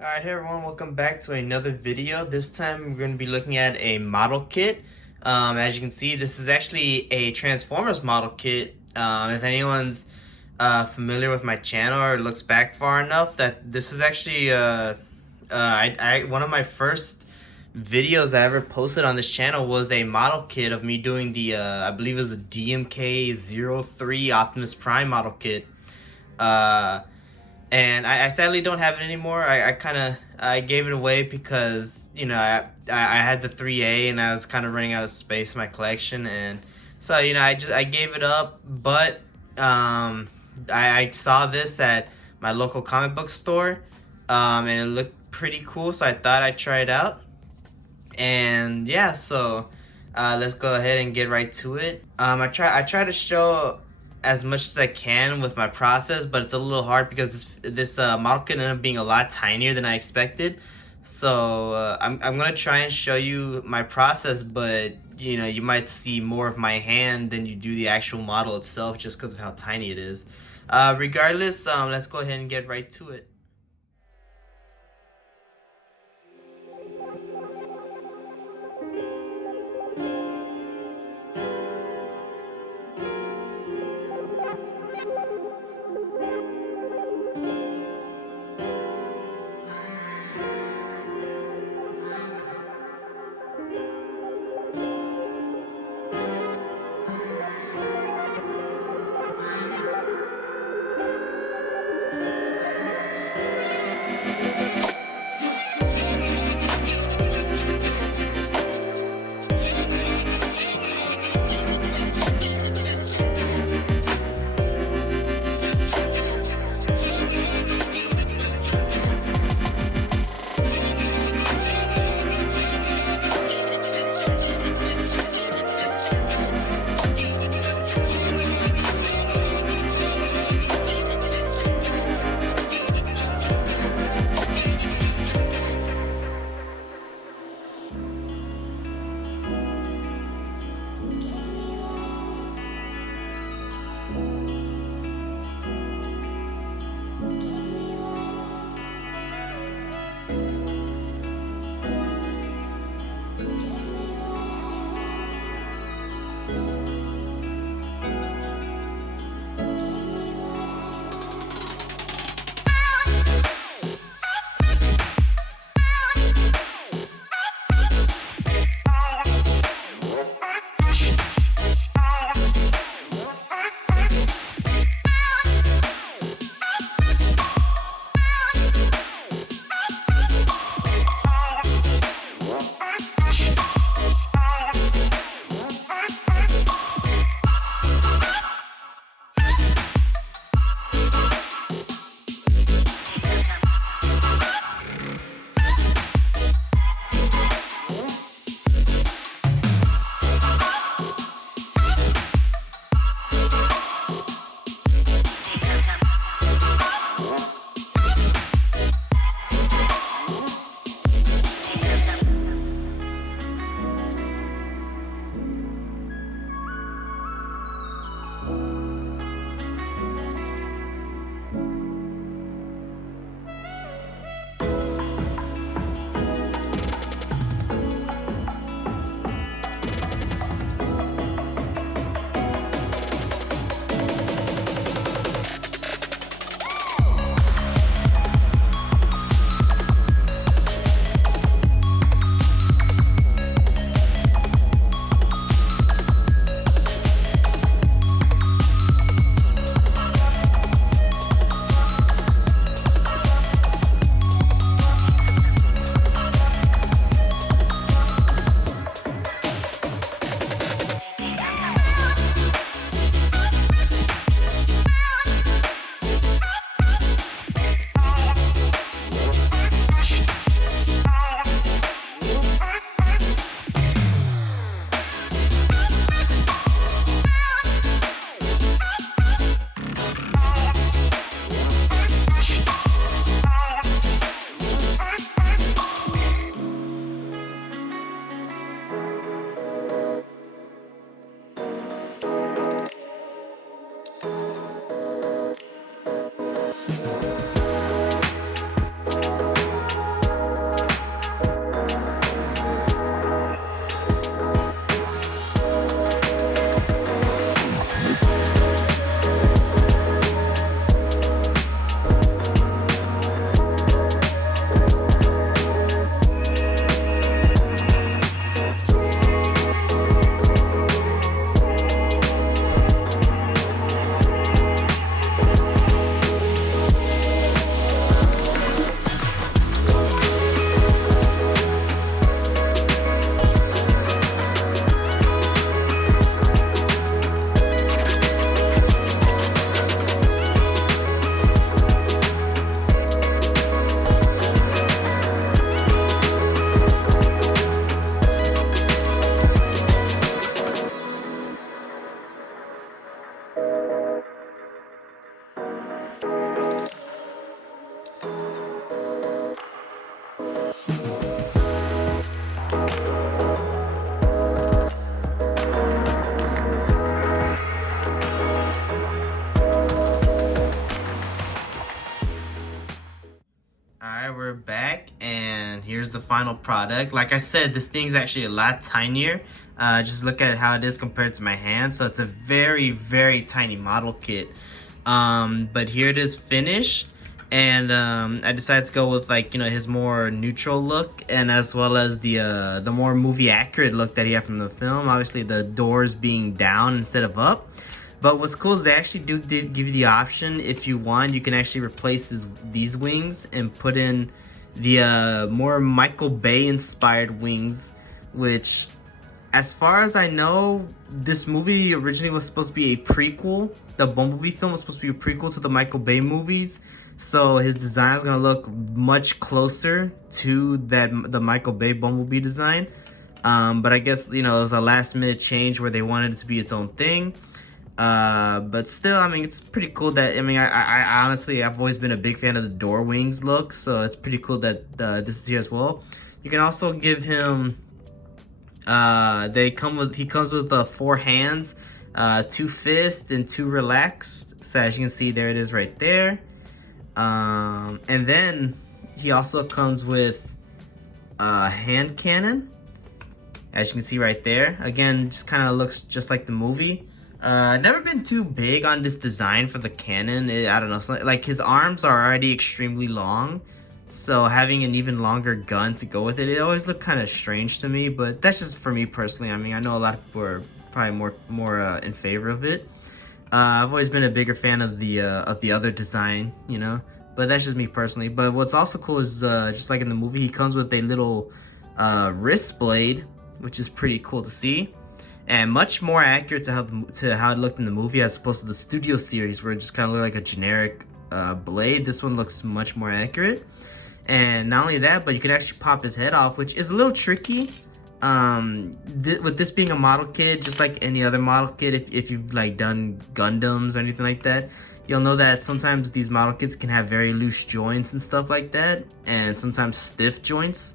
Alright, hey everyone, welcome back to another video. This time we're going to be looking at a model kit. As you can see, this is actually a Transformers model kit. If anyone's familiar with my channel or looks back far enough, that this is actually one of my first videos I ever posted on this channel was a model kit of me doing the, I believe it was the DMK-03 Optimus Prime model kit. Uh, and I sadly don't have it anymore. I gave it away because I had the 3A and I was kind of running out of space in my collection, and so I gave it up. But I saw this at my local comic book store, and it looked pretty cool, so I thought I'd try it out. And yeah, so let's go ahead and get right to it. I try to show as much as I can with my process, but it's a little hard because this model kit ended up being a lot tinier than I expected. So I'm gonna try and show you my process, but you might see more of my hand than you do the actual model itself, just because of how tiny it is. Regardless, let's go ahead and get right to it. Alright, we're back, and here's the final product. Like I said, this thing's actually a lot tinier. Just look at how it is compared to my hand. So it's a very, very tiny model kit. But here it is finished. And I decided to go with, like, you know, his more neutral look, and as well as the more movie accurate look that he had from the film. Obviously, the doors being down instead of up. But what's cool is they actually do give you the option, if you want, you can actually replace these wings and put in the more Michael Bay inspired wings, which, as far as I know, this movie originally was supposed to be a prequel. The Bumblebee film was supposed to be a prequel to the Michael Bay movies. So his design is going to look much closer to the Michael Bay Bumblebee design. But I guess, you know, it was a last minute change where they wanted it to be its own thing. But still, I mean, it's pretty cool that, I mean, I honestly, I've always been a big fan of the door wings look, so it's pretty cool that this is here as well. You can also give him, he comes with 4 hands, 2 fists, and 2 relaxed. So as you can see, there it is right there. And then he also comes with a hand cannon, as you can see right there. Again, just kind of looks just like the movie. Never been too big on this design for the cannon. I don't know, like his arms are already extremely long, so having an even longer gun to go with it always looked kind of strange to me, but that's just for me personally. I mean, I know a lot of people are probably more in favor of it. I've always been a bigger fan of the other design, you know, but that's just me personally. But what's also cool is, just like in the movie, he comes with a little wrist blade, which is pretty cool to see. And much more accurate to how it looked in the movie, as opposed to the studio series where it just kind of looked like a generic blade. This one looks much more accurate. And not only that, but you can actually pop his head off, which is a little tricky. With this being a model kit, just like any other model kit, if you've like done Gundams or anything like that, you'll know that sometimes these model kits can have very loose joints and stuff like that, and sometimes stiff joints.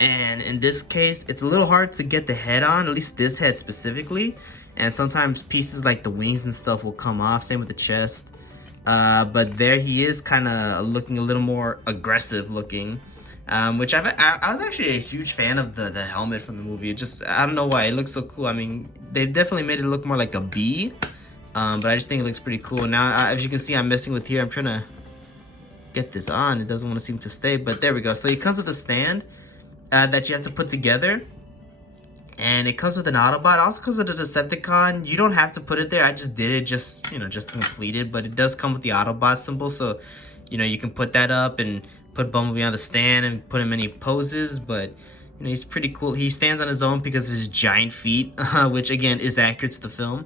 And in this case, it's a little hard to get the head on, at least this head specifically. And sometimes pieces like the wings and stuff will come off, same with the chest. But there he is, kind of looking a little more aggressive looking. Which I was actually a huge fan of the helmet from the movie. It just, I don't know why, it looks so cool. I mean, they definitely made it look more like a bee. But I just think it looks pretty cool. Now, as you can see, I'm messing with here. I'm trying to get this on. It doesn't want to seem to stay, but there we go. So he comes with a stand that you have to put together, and it comes with an Autobot. Also comes with a Decepticon. You don't have to put it there. I just did it just, you know, just to complete it, but it does come with the Autobot symbol, so, you know, you can put that up and put Bumblebee on the stand and put him in any poses. But, you know, he's pretty cool. He stands on his own because of his giant feet, which again is accurate to the film.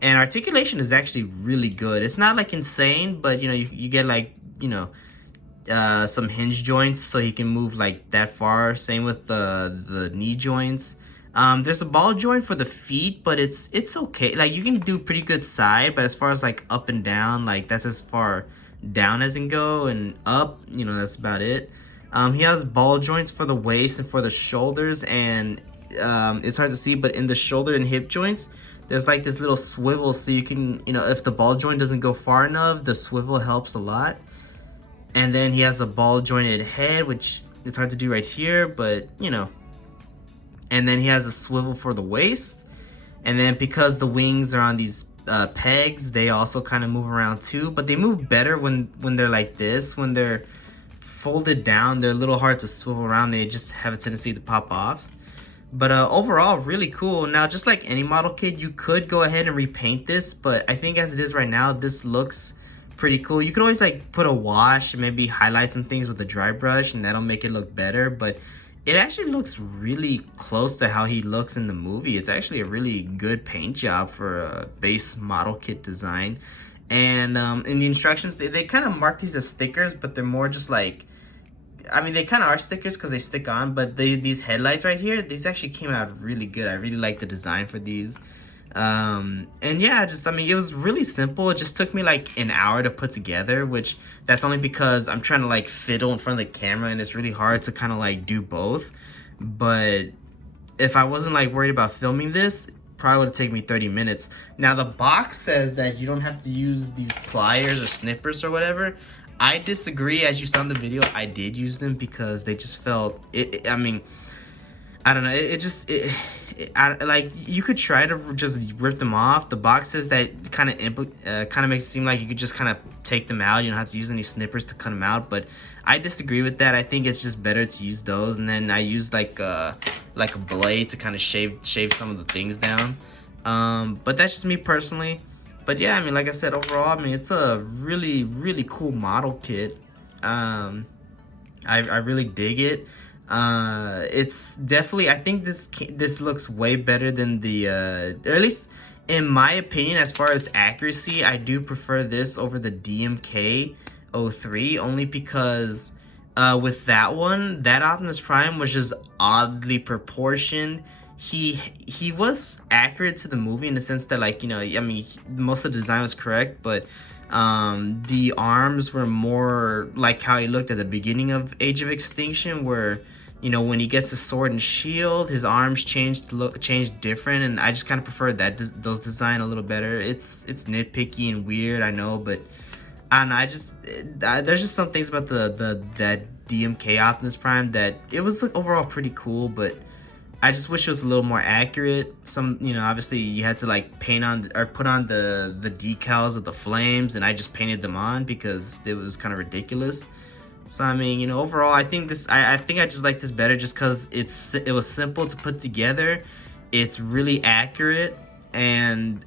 And articulation is actually really good. It's not like insane, but, you know, you get like, you know, some hinge joints, so he can move like that far. Same with the knee joints. There's a ball joint for the feet, but it's okay. Like, you can do pretty good side, but as far as like up and down, like that's as far down as it can go, and up, you know, that's about it. He has ball joints for the waist and for the shoulders, and it's hard to see, but in the shoulder and hip joints, there's like this little swivel, so you can, you know, if the ball joint doesn't go far enough, the swivel helps a lot. And then he has a ball jointed head, which it's hard to do right here, but, you know. And then he has a swivel for the waist. And then because the wings are on these pegs, they also kind of move around too. But they move better when they're like this. When they're folded down, they're a little hard to swivel around. They just have a tendency to pop off. But overall, really cool. Now, just like any model kit, you could go ahead and repaint this. But I think as it is right now, this looks pretty cool. You could always like put a wash and maybe highlight some things with a dry brush, and that'll make it look better. But it actually looks really close to how he looks in the movie. It's actually a really good paint job for a base model kit design. And in the instructions, they kind of mark these as stickers, but they're more just like, I mean, they kind of are stickers because they stick on, but these headlights right here, these actually came out really good. I really like the design for these. And yeah, just, I mean, it was really simple. It just took me like an hour to put together, which that's only because I'm trying to like fiddle in front of the camera, and it's really hard to kind of like do both. But if I wasn't like worried about filming this, probably would have taken me 30 minutes. Now the box says that you don't have to use these pliers or snippers or whatever. I disagree. As you saw in the video, I did use them because they just felt I mean, I don't know. Like you could try to just rip them off. The box says that kind of makes it seem like you could just kind of take them out. You don't have to use any snippers to cut them out. But I disagree with that. I think it's just better to use those. And then I use like a blade to kind of shave some of the things down. But that's just me personally. But yeah, I mean, like I said, overall, I mean, it's a really cool model kit. I really dig it. It's definitely, I think this looks way better than the or at least in my opinion, as far as accuracy, I do prefer this over the DMK 03, only because with that one, that Optimus Prime was just oddly proportioned. He was accurate to the movie in the sense that, like, you know, I mean, most of the design was correct, but the arms were more like how he looked at the beginning of Age of Extinction, where, you know, when he gets the sword and shield, his arms changed different, and I just kind of prefer those design a little better. It's nitpicky and weird, I know, but I don't know. There's just some things about that DMK Optimus Prime that it was, like, overall pretty cool, but I just wish it was a little more accurate. Some, you know, obviously you had to like paint on or put on the decals of the flames, and I just painted them on because it was kind of ridiculous. So I mean, you know, overall, I think I think I just like this better just because it was simple to put together. It's really accurate, and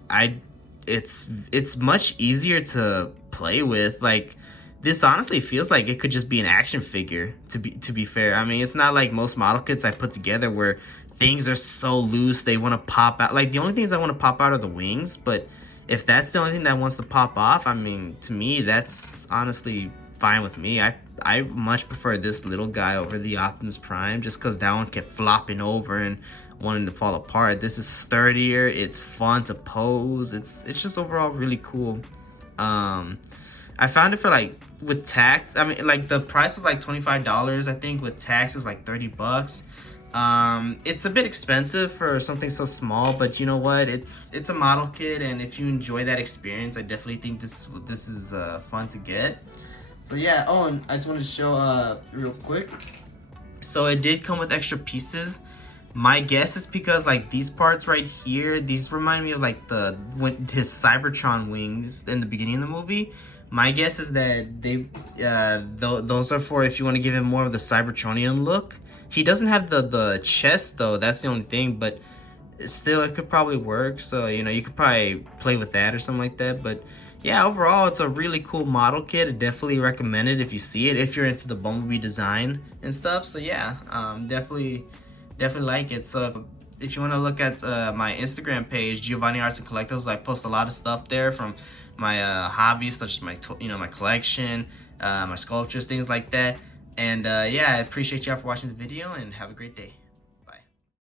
it's much easier to play with. Like, this honestly feels like it could just be an action figure, to be fair. I mean, it's not like most model kits I put together where things are so loose they want to pop out. Like, the only things I want to pop out are the wings, but if that's the only thing that wants to pop off, I mean, to me, that's honestly fine with me. I much prefer this little guy over the Optimus Prime, just because that one kept flopping over and wanting to fall apart. This is sturdier, it's fun to pose, it's just overall really cool. I found it for, like, with tax, I mean, like, the price was like $25. I think with tax it was like 30 bucks. It's a bit expensive for something so small, but you know what? It's a model kit, and if you enjoy that experience, I definitely think this is fun to get. So yeah. Oh, and I just wanted to show real quick. So it did come with extra pieces. My guess is because, like, these parts right here, these remind me of like his Cybertron wings in the beginning of the movie. My guess is that those are for if you want to give him more of the Cybertronian look. He doesn't have the chest though, that's the only thing, but still it could probably work. So, you know, you could probably play with that or something like that. But yeah, overall it's a really cool model kit. I definitely recommend it if you see it, if you're into the Bumblebee design and stuff. So yeah, definitely like it. So if you want to look at my Instagram page, Giovanni Arts and Collectibles, I post a lot of stuff there from my hobbies, such as my my collection, my sculptures, things like that. And yeah, I appreciate y'all for watching the video, and have a great day.